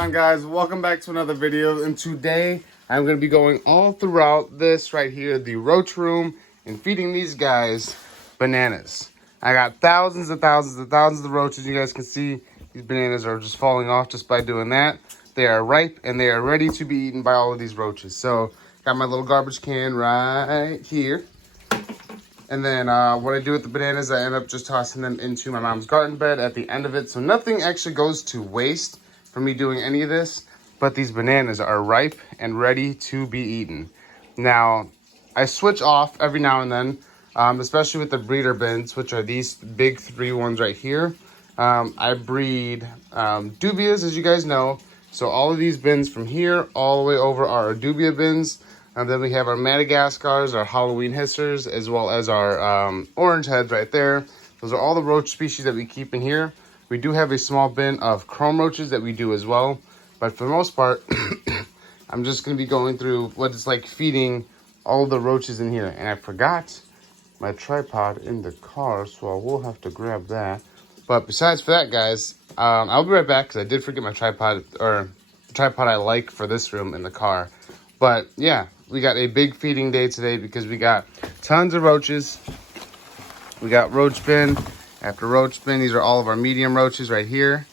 on, guys? Welcome back to another video, and today I'm going to be going all throughout this right here, the roach room, and feeding these guys bananas. I got thousands and thousands and thousands of roaches. You guys can see these bananas are just falling off just by doing that. They are ripe and they are ready to be eaten by all of these roaches. So got my little garbage can right here. And then what I do with the bananas, I end up just tossing them into my mom's garden bed at the end of it. So nothing actually goes to waste for me doing any of this. But these bananas are ripe and ready to be eaten. Now, I switch off every now and then, especially with the breeder bins, which are these big 3 ones right here. I breed Dubias, as you guys know. So all of these bins from here all the way over are our Dubia bins. And then we have our Madagascars, our Halloween hissers, as well as our orange heads right there. Those are all the roach species that we keep in here. We do have a small bin of chrome roaches that we do as well. But for the most part, I'm just going to be going through what it's like feeding all the roaches in here. And I forgot my tripod in the car, so I will have to grab that. But besides for that, guys, I'll be right back because I did forget my tripod, or the tripod I like for this room in the car. But yeah, we got a big feeding day today because we got tons of roaches. We got roach bin after roach bin. These are all of our medium roaches right here.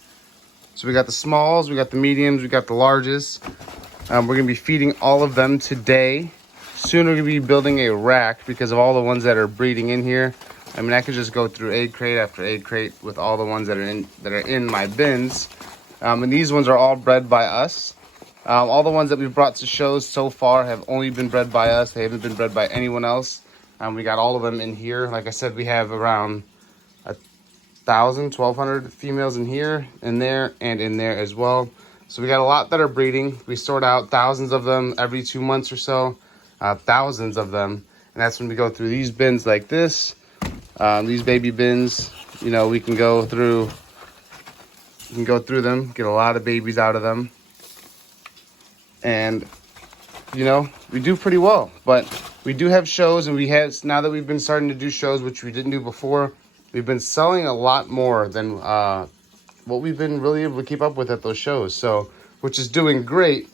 So we got the smalls, we got the mediums, we got the larges. We're going to be feeding all of them today. Soon we're going to be building a rack because of all the ones that are breeding in here. I mean, I could just go through egg crate after egg crate with all the ones that are in my bins. And these ones are all bred by us. All the ones that we've brought to shows so far have only been bred by us. They haven't been bred by anyone else. We got all of them in here. Like I said, we have around 1,000, 1,200 females in here, in there, and in there as well. So we got a lot that are breeding. We sort out thousands of them every 2 months or so. Thousands of them. And that's when we go through these bins like this. These baby bins, you know, we can go through them, get a lot of babies out of them. And, you know, we do pretty well. But we do have shows, and now that we've been starting to do shows, which we didn't do before, we've been selling a lot more than what we've been really able to keep up with at those shows. So, which is doing great.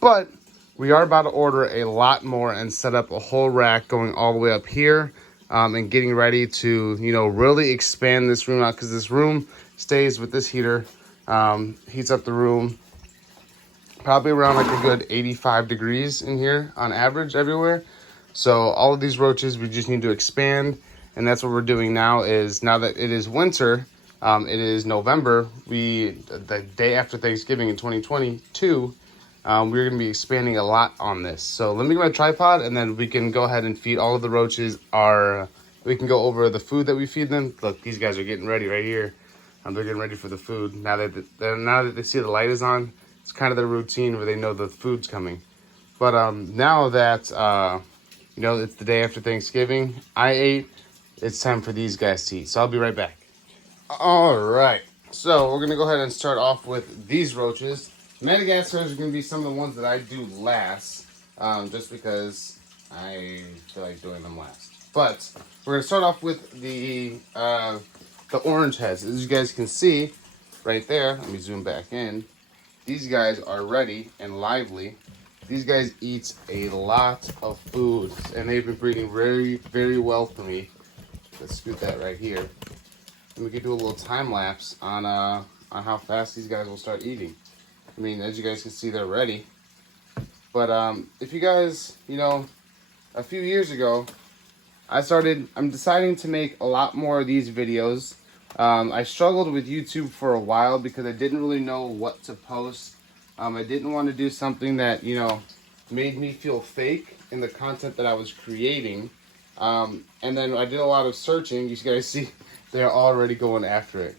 But we are about to order a lot more and set up a whole rack going all the way up here. And getting ready to, you know, really expand this room out, because this room stays with this heater, heats up the room probably around like a good 85 degrees in here on average everywhere. So all of these roaches, we just need to expand, and that's what we're doing now. Is now that it is winter, it is November, the day after Thanksgiving in 2022, we're going to be expanding a lot on this. So let me get my tripod, and then we can go ahead and feed all of the roaches we can go over the food that we feed them. Look, these guys are getting ready right here. They're getting ready for the food. Now that they see the light is on, it's kind of their routine where they know the food's coming. But now that, you know, it's the day after Thanksgiving, I ate, it's time for these guys to eat. So I'll be right back. All right. So we're going to go ahead and start off with these roaches. Madagascars are going to be some of the ones that I do last, just because I feel like doing them last. But we're going to start off with the orange heads. As you guys can see right there, let me zoom back in. These guys are ready and lively. These guys eat a lot of food, and they've been breeding very, very well for me. Let's scoot that right here. And we can do a little time lapse on how fast these guys will start eating. I mean, as you guys can see, they're ready. But if you guys, you know, a few years ago, I'm deciding to make a lot more of these videos. I struggled with YouTube for a while because I didn't really know what to post. I didn't want to do something that, you know, made me feel fake in the content that I was creating. And then I did a lot of searching. You guys see, they're already going after it.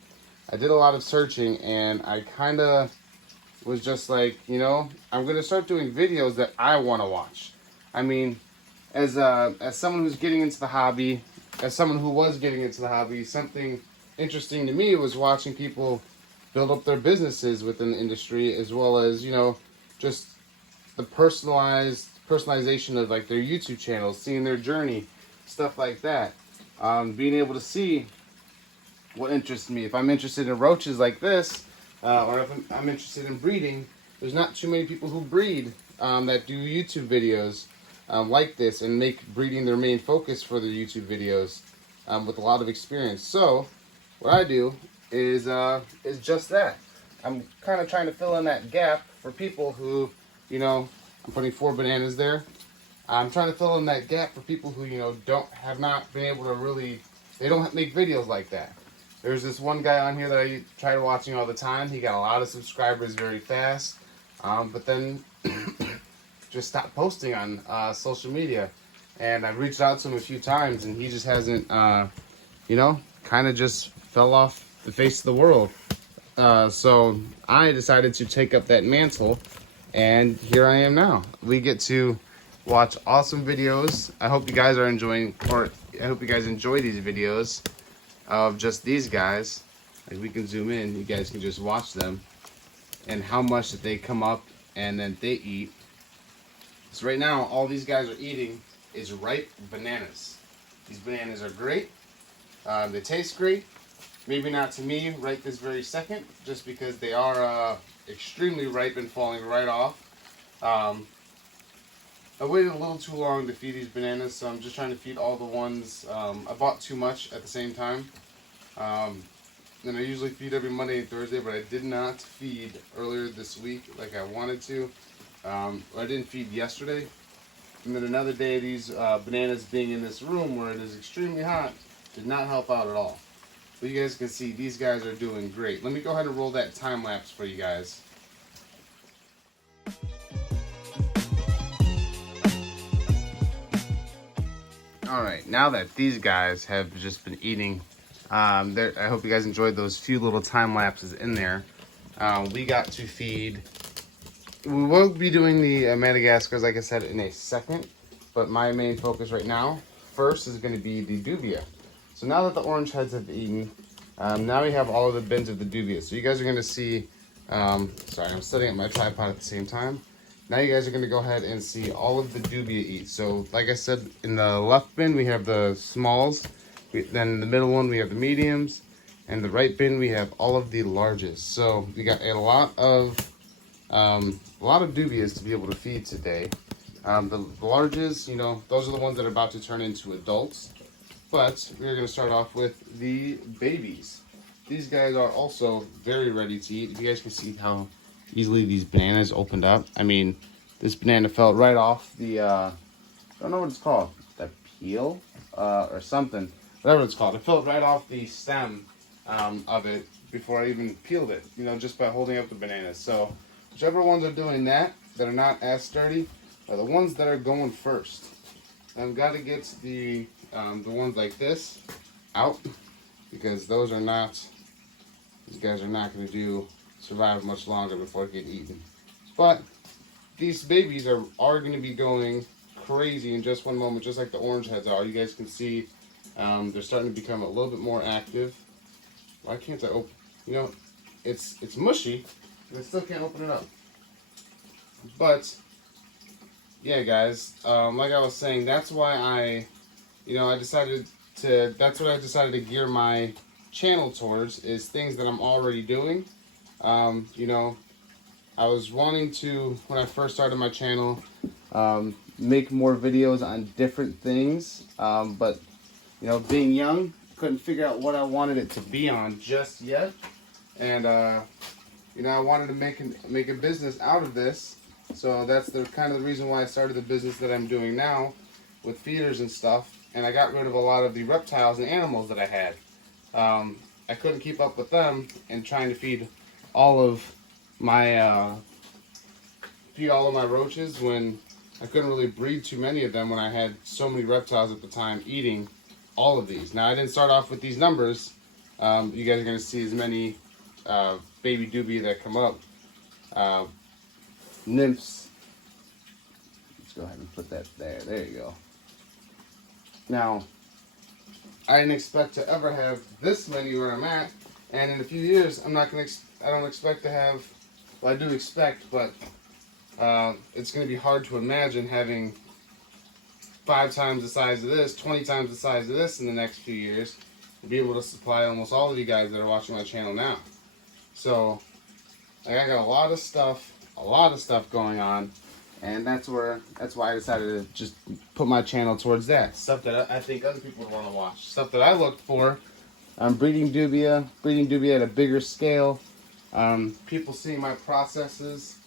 I did a lot of searching, and I kind of was just like, you know, I'm going to start doing videos that I want to watch. I mean, as someone who's getting into the hobby, as someone who was getting into the hobby, something interesting to me was watching people build up their businesses within the industry, as well as, you know, just the personalization of like their YouTube channels, seeing their journey, stuff like that. Being able to see what interests me. If I'm interested in roaches like this, or if I'm interested in breeding, there's not too many people who breed that do YouTube videos like this and make breeding their main focus for their YouTube videos with a lot of experience. So what I do is just that. I'm kind of trying to fill in that gap for people who, you know, I'm putting 4 bananas there. I'm trying to fill in that gap for people who, you know, have not been able to really, they don't make videos like that. There's this one guy on here that I tried watching all the time. He got a lot of subscribers very fast, but then just stopped posting on social media. And I've reached out to him a few times, and he just hasn't, you know, kind of just fell off the face of the world. So I decided to take up that mantle, and here I am now. We get to watch awesome videos. I hope you guys are enjoying, or I hope you guys enjoy these videos of just these guys. Like, we can zoom in, you guys can just watch them and how much that they come up and then they eat. So right now, all these guys are eating is ripe bananas. These bananas are great. They taste great. Maybe not to me right this very second, just because they are extremely ripe and falling right off. I waited a little too long to feed these bananas, so I'm just trying to feed all the ones. I bought too much at the same time. And I usually feed every Monday and Thursday, but I did not feed earlier this week like I wanted to. I didn't feed yesterday. And then another day, these bananas being in this room where it is extremely hot did not help out at all. But you guys can see these guys are doing great. Let me go ahead and roll that time lapse for you guys. Alright, now that these guys have just been eating, I hope you guys enjoyed those few little time lapses in there. We got to feed, we will be doing the Madagascars, like I said, in a second, but my main focus right now, first, is going to be the Dubia. So now that the orange heads have eaten, now we have all of the bins of the Dubia. So you guys are going to see, sorry, I'm setting up my tripod at the same time. Now you guys are going to go ahead and see all of the Dubia eat. So like I said, in the left bin we have the smalls, then in the middle one we have the mediums, and the right bin we have all of the larges. So we got a lot of Dubias to be able to feed today. The larges, you know, those are the ones that are about to turn into adults. But we're going to start off with the babies. These guys are also very ready to eat. You guys can see how easily these bananas opened up. I mean, this banana fell right off the, I don't know what it's called, the peel or something, whatever it's called. It fell right off the stem of it before I even peeled it, you know, just by holding up the bananas. So whichever ones are doing that are not as sturdy, are the ones that are going first. I've got to get the ones like this out, because those are not, these guys are not going to survive much longer before it get eaten. But these babies are going to be going crazy in just one moment, just like the orange heads are. You guys can see they're starting to become a little bit more active. Why can't I open? You know, it's mushy, and I still can't open it up. But yeah, guys, like I was saying, that's why that's what I decided to gear my channel towards, is things that I'm already doing. You know, I was wanting to, when I first started my channel, make more videos on different things, but, you know, being young, couldn't figure out what I wanted it to be on just yet, and, you know, I wanted to make a business out of this, so that's kind of the reason why I started the business that I'm doing now, with feeders and stuff, and I got rid of a lot of the reptiles and animals that I had. I couldn't keep up with them, and trying to feed all of my roaches when I couldn't really breed too many of them when I had so many reptiles at the time eating all of these. Now, I didn't start off with these numbers. You guys are going to see as many baby Dubia that come up. Nymphs. Let's go ahead and put that there. There you go. Now, I didn't expect to ever have this many where I'm at, and in a few years, I don't expect to have, well, I do expect, but it's going to be hard to imagine having 5 times the size of this, 20 times the size of this in the next few years, to be able to supply almost all of you guys that are watching my channel now. So, I got a lot of stuff a lot of stuff going on, and that's why I decided to just put my channel towards that stuff that I think other people would want to watch. Stuff that I look for. Breeding dubia at a bigger scale. People seeing my processes,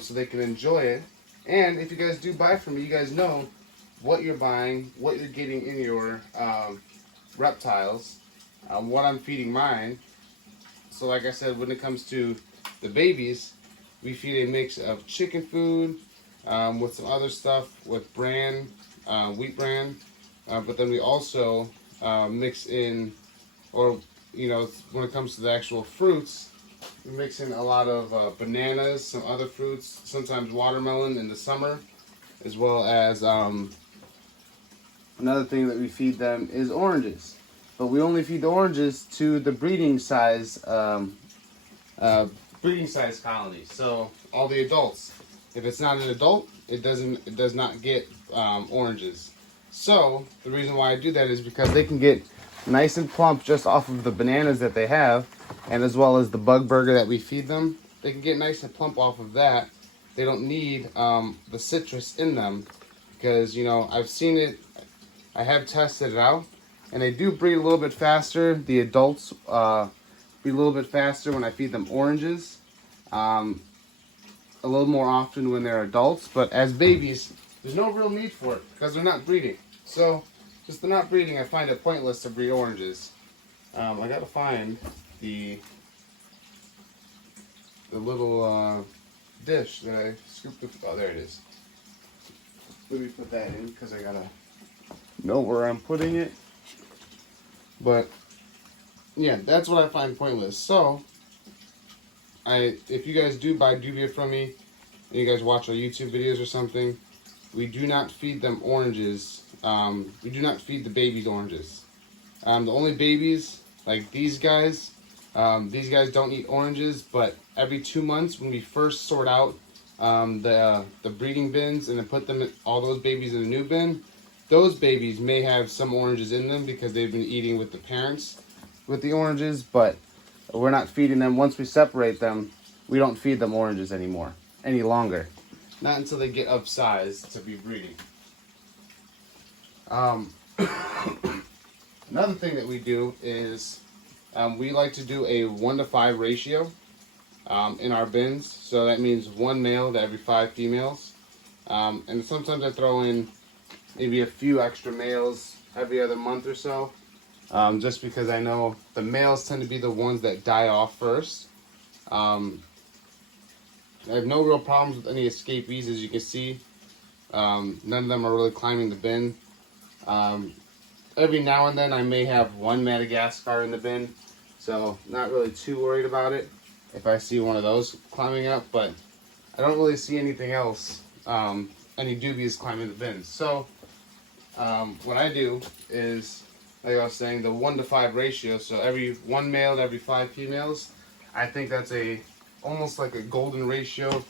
so they can enjoy it. And if you guys do buy from me, you guys know what you're buying, what you're getting in your reptiles, what I'm feeding mine. So like I said, when it comes to the babies, we feed a mix of chicken food with some other stuff with bran, wheat bran, but then we also mix in, or when it comes to the actual fruits, we mix in a lot of bananas, some other fruits, sometimes watermelon in the summer, as well as another thing that we feed them is oranges. But we only feed the oranges to the breeding size colonies. So all the adults. If it's not an adult, it does not get oranges. So the reason why I do that is because they can get nice and plump just off of the bananas that they have, and as well as the bug burger that we feed them. They can get nice and plump off of that. They don't need the citrus in them, because I've seen it. I have tested it out, and they do breed a little bit faster. The adults breed a little bit faster when I feed them oranges. A little more often when they're adults, but as babies, there's no real need for it because they're not breeding. So, since they're not breeding, I find it pointless to breed oranges. I gotta find the little dish that I scooped with. Oh, there it is. Let me put that in because I gotta know where I'm putting it. But yeah, that's what I find pointless. So if you guys do buy dubia from me and you guys watch our YouTube videos or something, we do not feed them oranges. We do not feed the babies oranges. The only babies, like these guys don't eat oranges, but every 2 months when we first sort out the breeding bins and then put them all those babies in a new bin, those babies may have some oranges in them because they've been eating with the parents with the oranges, but we're not feeding them. Once we separate them, we don't feed them oranges any longer. Not until they get of size to be breeding. Another thing that we do is we like to do a 1-to-5 ratio in our bins. So that means 1 male to every 5 females. And sometimes I throw in maybe a few extra males every other month or so. Just because I know the males tend to be the ones that die off first. I have no real problems with any escapees, as you can see. None of them are really climbing the bin. Every now and then I may have one Madagascar in the bin, so not really too worried about it if I see one of those climbing up, but I don't really see anything else, any dubias climbing the bin. So what I do is, like I was saying, the 1-to-5 ratio, so every 1 male to every 5 females. I think that's almost like a golden ratio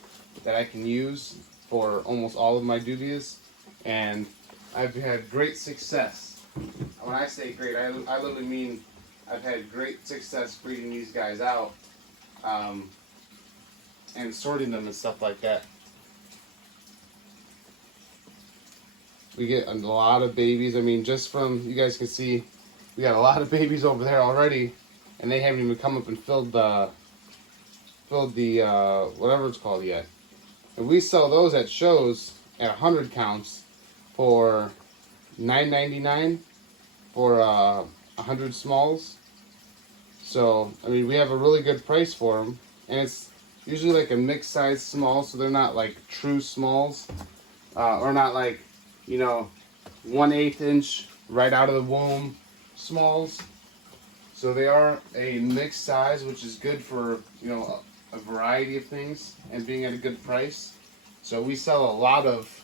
that I can use for almost all of my dubias, and I've had great success. When I say great, I literally mean I've had great success breeding these guys out and sorting them and stuff like that. We get a lot of babies. I mean, just from, you guys can see, we got a lot of babies over there already, and they haven't even come up and filled the whatever it's called yet. And we sell those at shows at 100 counts for $9.99 for 100 smalls. So I mean, we have a really good price for them, and it's usually like a mixed size small, so they're not like true smalls, or not like 1/8 inch right out of the womb smalls. So they are a mixed size, which is good for a variety of things and being at a good price. So we sell a lot of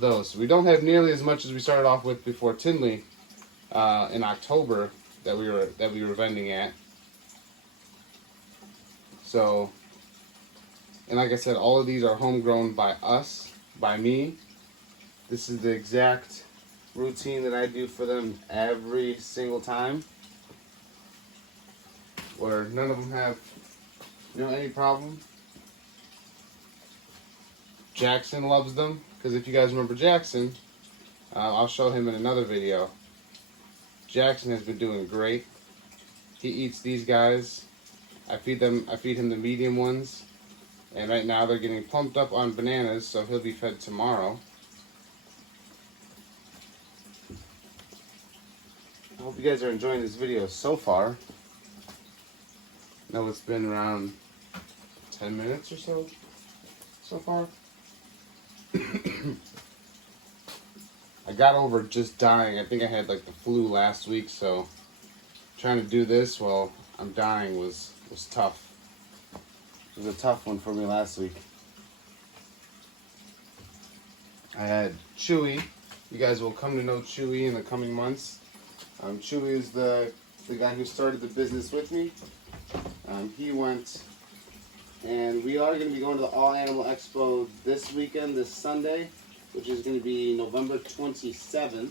those. We don't have nearly as much as we started off with before Tinley in October that we were vending at. So, and like I said, all of these are homegrown by us, by me. This is the exact routine that I do for them every single time, where none of them have any problem. Jackson loves them, because if you guys remember Jackson, I'll show him in another video. Jackson has been doing great. He eats these guys. I feed him the medium ones, and right now they're getting pumped up on bananas, so he'll be fed tomorrow. I hope you guys are enjoying this video so far. I know it's been around 10 minutes or so far. I got over just dying. I think I had like the flu last week, so trying to do this while I'm dying was tough. It was a tough one for me last week. I had Chewy. You guys will come to know Chewy in the coming months. Chewy is the guy who started the business with me. He went, and we are going to be going to the All Animal Expo this weekend, this Sunday, which is going to be November 27th.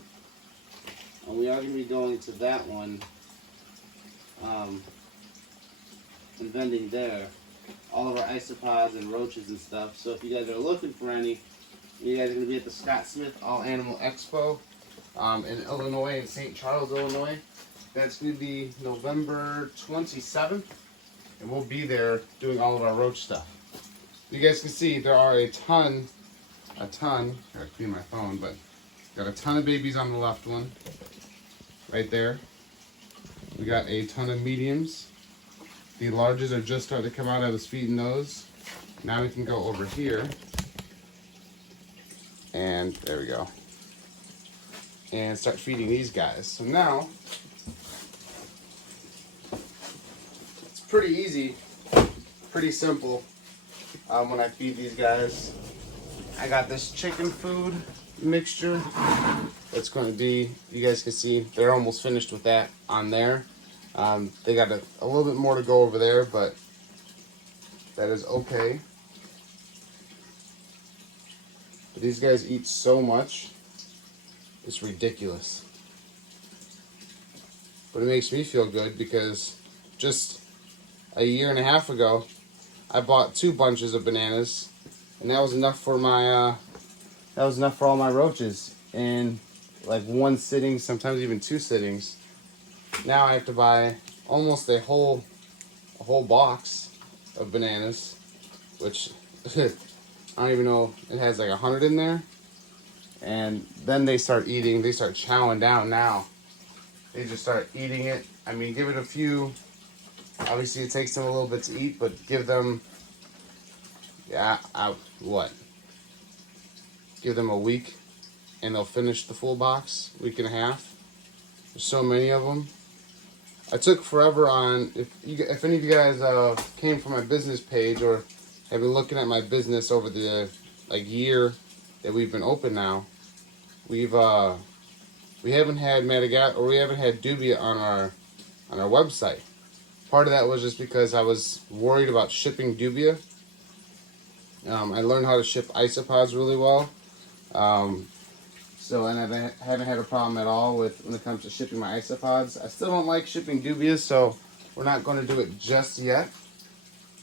And we are going to be going to that one and vending there all of our isopods and roaches and stuff. So if you guys are looking for any, you guys are going to be at the Scott Smith All Animal Expo in Illinois, in St. Charles, Illinois. That's going to be November 27th, and we'll be there doing all of our roach stuff. You guys can see there are a ton, gotta clean my phone, but got a ton of babies on the left one, right there. We got a ton of mediums. The larges are just starting to come out. I was feeding those. Now we can go over here, and there we go, and start feeding these guys. So now, it's pretty easy, pretty simple when I feed these guys. I got this chicken food mixture. It's going to be, you guys can see, they're almost finished with that on there. They got a little bit more to go over there, but that is okay. But these guys eat so much, it's ridiculous. But it makes me feel good because just a year and a half ago, I bought 2 bunches of bananas, and that was enough for my that was enough for all my roaches in like 1 sitting, sometimes even 2 sittings. Now I have to buy almost a whole box of bananas, which I don't even know, it has like 100 in there. And then they start eating, they start chowing down now. They just start eating it. I mean, give it a few, obviously it takes them a little bit to eat, but give them, give them a week and they'll finish the full box, week and a half. There's so many of them. I took forever on, if any of you guys came from my business page or have been looking at my business over the year that we've been open now, we haven't had Madagascar, or we haven't had Dubia on our website. Part of that was just because I was worried about shipping Dubia. I learned how to ship isopods really well. And I haven't had a problem at all when it comes to shipping my isopods. I still don't like shipping Dubias, so we're not going to do it just yet.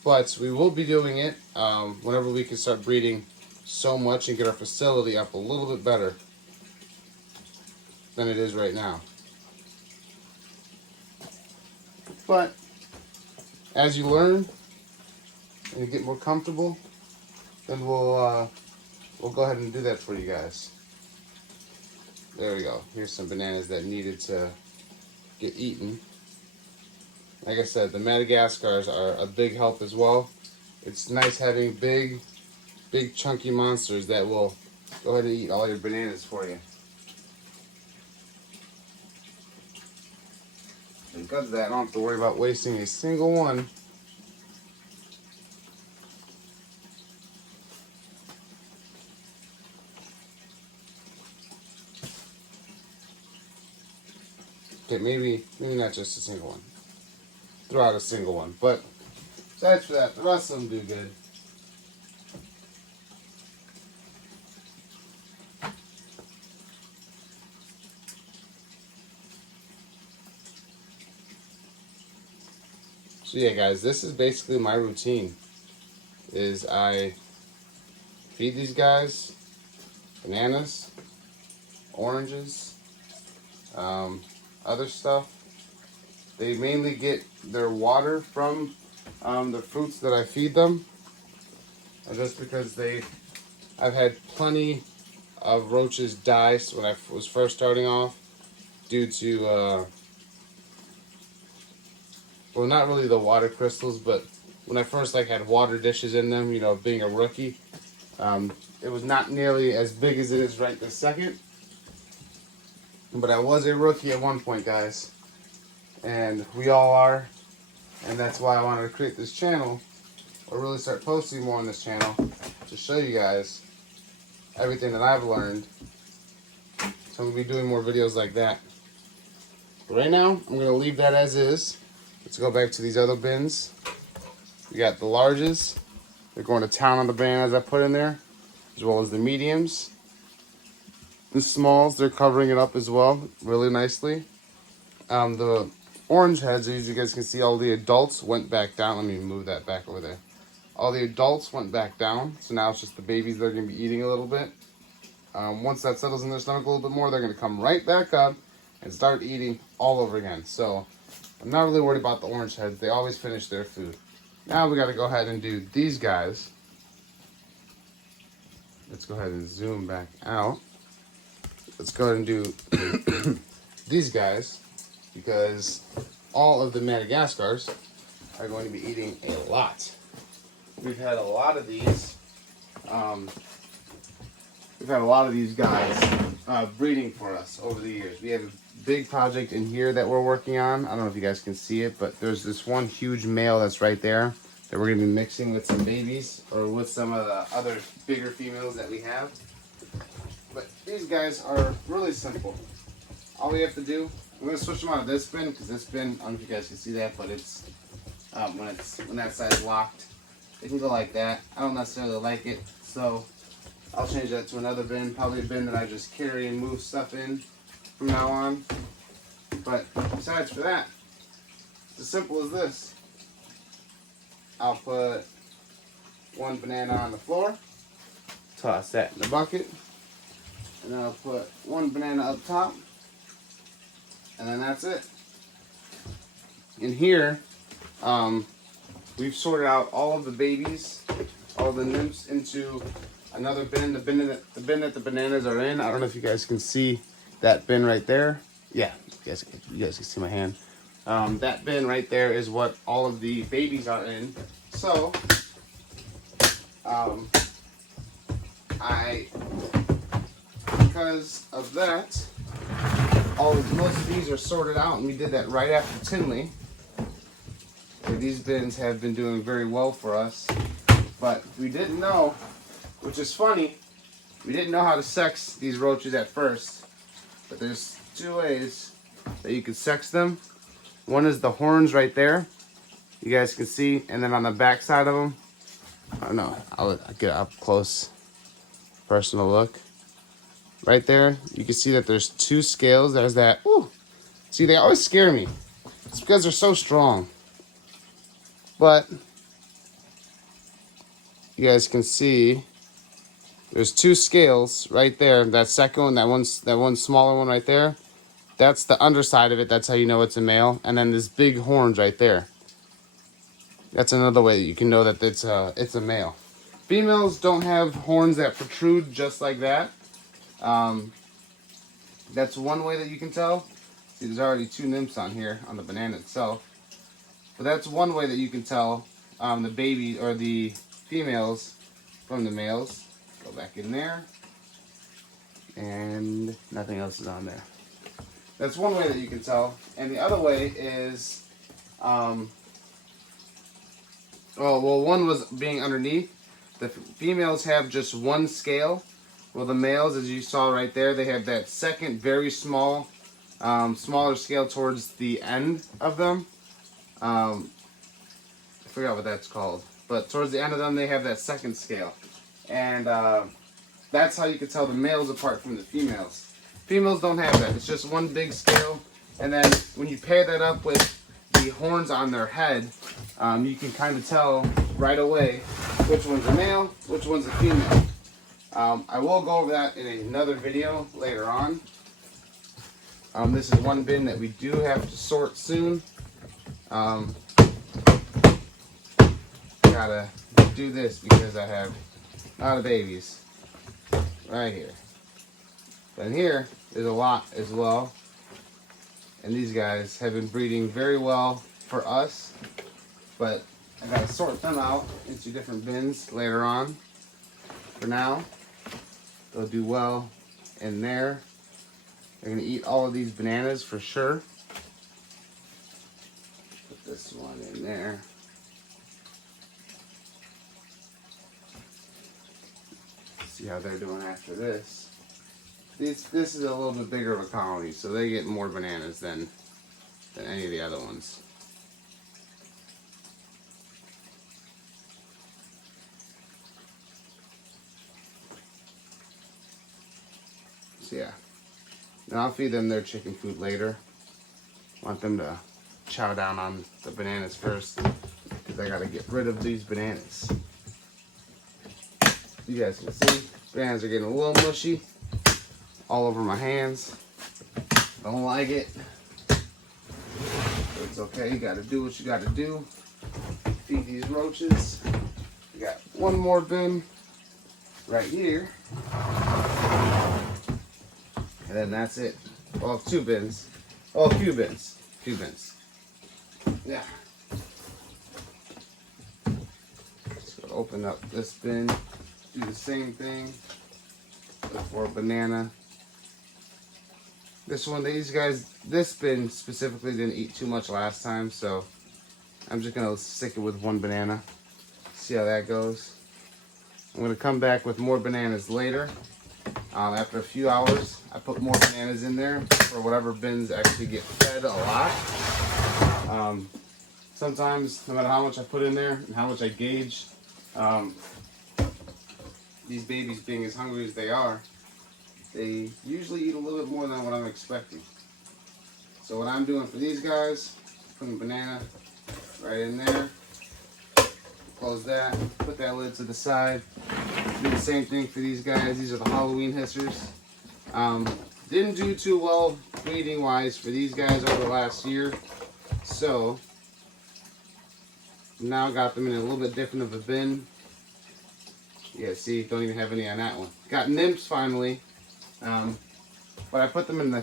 But we will be doing it whenever we can start breeding so much and get our facility up a little bit better than it is right now. But as you learn and you get more comfortable, then we'll go ahead and do that for you guys. There we go. Here's some bananas that needed to get eaten. Like I said, the Madagascars are a big help as well. It's nice having big chunky monsters that will go ahead and eat all your bananas for you. And because of that, I don't have to worry about wasting a single one. Okay, maybe not just a single one. Throw out a single one, but besides for that, the rest of them do good. So yeah, guys, this is basically my routine. I feed these guys bananas, oranges, other stuff. They mainly get their water from the fruits that I feed them. And just because I've had plenty of roaches die when I was first starting off due to, well, not really the water crystals, but when I first had water dishes in them, you know, being a rookie, it was not nearly as big as it is right this second. But I was a rookie at one point, guys, and we all are, and that's why I wanted to create this channel, or really start posting more on this channel, to show you guys everything that I've learned. So I'm going to be doing more videos like that. But right now, I'm going to leave that as is. Let's go back to these other bins. We got the larges. They're going to town on the bananas I put in there, as well as the mediums. The smalls, they're covering it up as well, really nicely. The orange heads, as you guys can see, all the adults went back down. Let me move that back over there. All the adults went back down, so now it's just the babies that are going to be eating a little bit. Once that settles in their stomach a little bit more, they're going to come right back up and start eating all over again. So I'm not really worried about the orange heads. They always finish their food. Now we got to go ahead and do these guys. Let's go ahead and zoom back out. Let's go ahead and do these guys, because all of the Madagascars are going to be eating a lot. We've had a lot of these. We've had a lot of these guys breeding for us over the years. We have a big project in here that we're working on. I don't know if you guys can see it, but there's this one huge male that's right there that we're going to be mixing with some babies, or with some of the other bigger females that we have. But these guys are really simple. All we have to do, I'm going to switch them out of this bin, because this bin, I don't know if you guys can see that, but it's when that side's locked, it can go like that. I don't necessarily like it, so I'll change that to another bin, probably a bin that I just carry and move stuff in from now on. But besides for that, it's as simple as this. I'll put one banana on the floor, toss that in the bucket, and then I'll put one banana up top, and then that's it. In here, we've sorted out all of the babies, all the nymphs, into another bin, the bin that the bananas are in. I don't know if you guys can see that bin right there. Yeah, you guys can see my hand. That bin right there is what all of the babies are in. So, because of that, most of these are sorted out, and we did that right after Tinley. These bins have been doing very well for us, but we didn't know, which is funny, we didn't know how to sex these roaches at first, but there's two ways that you can sex them. One is the horns right there, you guys can see, and then on the back side of them, I don't know, I'll get up close, personal look. Right there, you can see that there's two scales. There's that. Ooh. See, they always scare me. It's because they're so strong. But you guys can see there's two scales right there. That second one, that one smaller one right there, that's the underside of it. That's how you know it's a male. And then this big horns right there. That's another way that you can know that it's a male. Females don't have horns that protrude just like that. That's one way that you can tell. See, there's already two nymphs on here on the banana itself. But that's one way that you can tell the baby or the females from the males. Go back in there. And nothing else is on there. That's one way that you can tell. And the other way is, well, one was being underneath. The females have just one scale. Well, the males, as you saw right there, they have that second very small, smaller scale towards the end of them. I forgot what that's called. But towards the end of them, they have that second scale. And that's how you can tell the males apart from the females. Females don't have that. It's just one big scale. And then when you pair that up with the horns on their head, you can kind of tell right away which one's a male, which one's a female. I will go over that in another video later on. This is one bin that we do have to sort soon. Gotta do this because I have a lot of babies right here. But here is a lot as well. And these guys have been breeding very well for us. But I gotta sort them out into different bins later on. For now, they'll do well in there. They're gonna eat all of these bananas for sure. Put this one in there. See how they're doing after this. This is a little bit bigger of a colony, so they get more bananas than any of the other ones. So yeah. Now I'll feed them their chicken food later. Want them to chow down on the bananas first, because I gotta get rid of these bananas. You guys can see, bananas are getting a little mushy all over my hands. Don't like it. But it's okay, you gotta do what you gotta do. Feed these roaches. We got one more bin right here. And then that's it. Well, two bins. Oh, a few bins. Yeah. Just gonna open up this bin. Do the same thing. Look for a banana. This one, these guys, this bin specifically didn't eat too much last time, so I'm just gonna stick it with one banana. See how that goes. I'm gonna come back with more bananas later. After a few hours, I put more bananas in there for whatever bins actually get fed a lot. Sometimes, no matter how much I put in there and how much I gauge, these babies being as hungry as they are, they usually eat a little bit more than what I'm expecting. So what I'm doing for these guys, putting a banana right in there, close that, put that lid to the side. Do the same thing for these guys. These are the Halloween hissers. Didn't do too well breeding wise for these guys over the last year. So now got them in a little bit different of a bin. Yeah, see, don't even have any on that one. Got nymphs finally. But I put them in a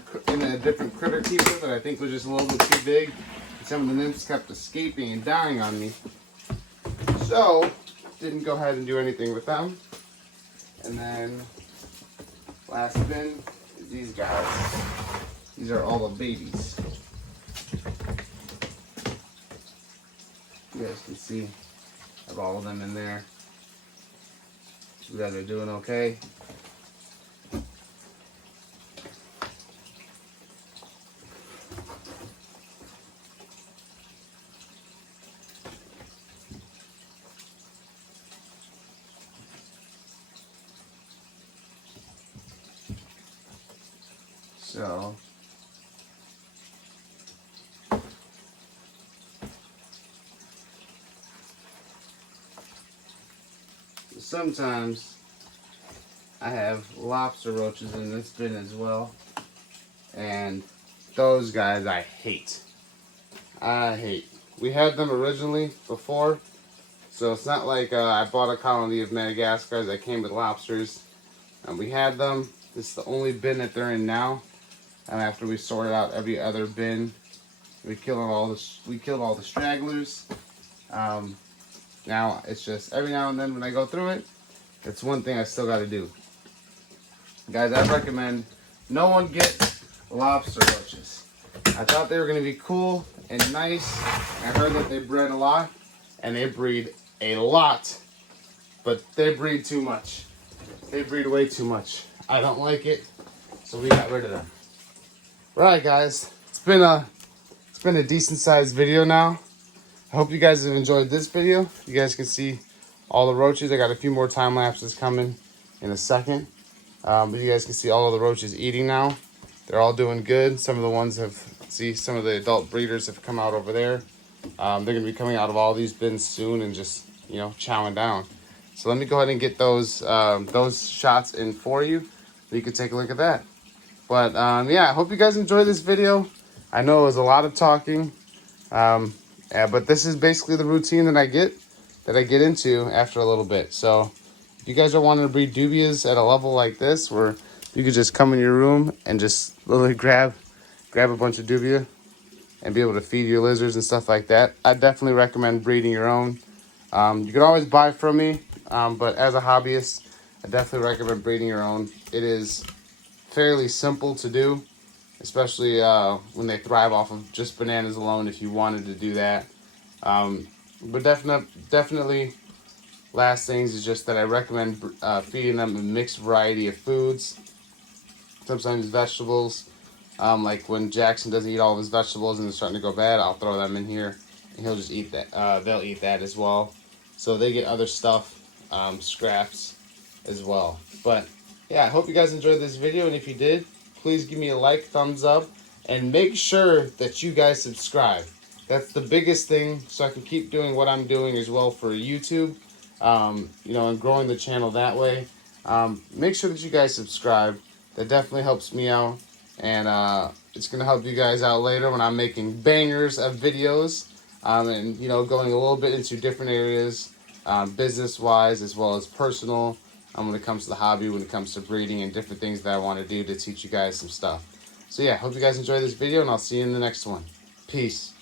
different critter keeper that I think was just a little bit too big. Some of the nymphs kept escaping and dying on me. So didn't go ahead and do anything with them. And then last bin is these guys. These are all the babies. You guys can see I have all of them in there. You guys are doing okay. So sometimes I have lobster roaches in this bin as well, and those guys I hate. We had them originally before, so it's not like I bought a colony of Madagascar that came with lobsters, and we had them. This is the only bin that they're in now. And after we sorted out every other bin, we killed all the stragglers. Now it's just every now and then when I go through it, it's one thing I still got to do. Guys, I recommend no one get lobster roaches. I thought they were going to be cool and nice. I heard that they bred a lot, and they breed a lot, but they breed too much. They breed way too much. I don't like it, so we got rid of them. Right, guys, it's been a decent sized video now. I hope you guys have enjoyed this video. You guys can see all the roaches. I got a few more time lapses coming in a second, but you guys can see all of the roaches eating now. They're all doing good. Some of the ones some of the adult breeders have come out over there. They're gonna be coming out of all these bins soon and just chowing down. So let me go ahead and get those shots in for you. So you can take a look at that. But yeah, I hope you guys enjoyed this video. I know it was a lot of talking, yeah, but this is basically the routine that I get into after a little bit. So if you guys are wanting to breed dubias at a level like this, where you could just come in your room and just literally grab a bunch of dubia and be able to feed your lizards and stuff like that, I definitely recommend breeding your own. You can always buy from me, but as a hobbyist, I definitely recommend breeding your own. It is fairly simple to do, especially when they thrive off of just bananas alone, if you wanted to do that. But definitely, last things is just that I recommend feeding them a mixed variety of foods, sometimes vegetables. Like when Jackson doesn't eat all of his vegetables and it's starting to go bad, I'll throw them in here and he'll just eat that. They'll eat that as well. So they get other stuff, scraps as well. But yeah, I hope you guys enjoyed this video, and if you did, please give me a like, thumbs up, and make sure that you guys subscribe. That's the biggest thing, so I can keep doing what I'm doing as well for YouTube, and growing the channel that way. Make sure that you guys subscribe. That definitely helps me out, and it's going to help you guys out later when I'm making bangers of videos, and going a little bit into different areas, business-wise as well as personal, when it comes to the hobby, when it comes to breeding and different things that I want to do to teach you guys some stuff. So yeah, hope you guys enjoy this video, and I'll see you in the next one. Peace.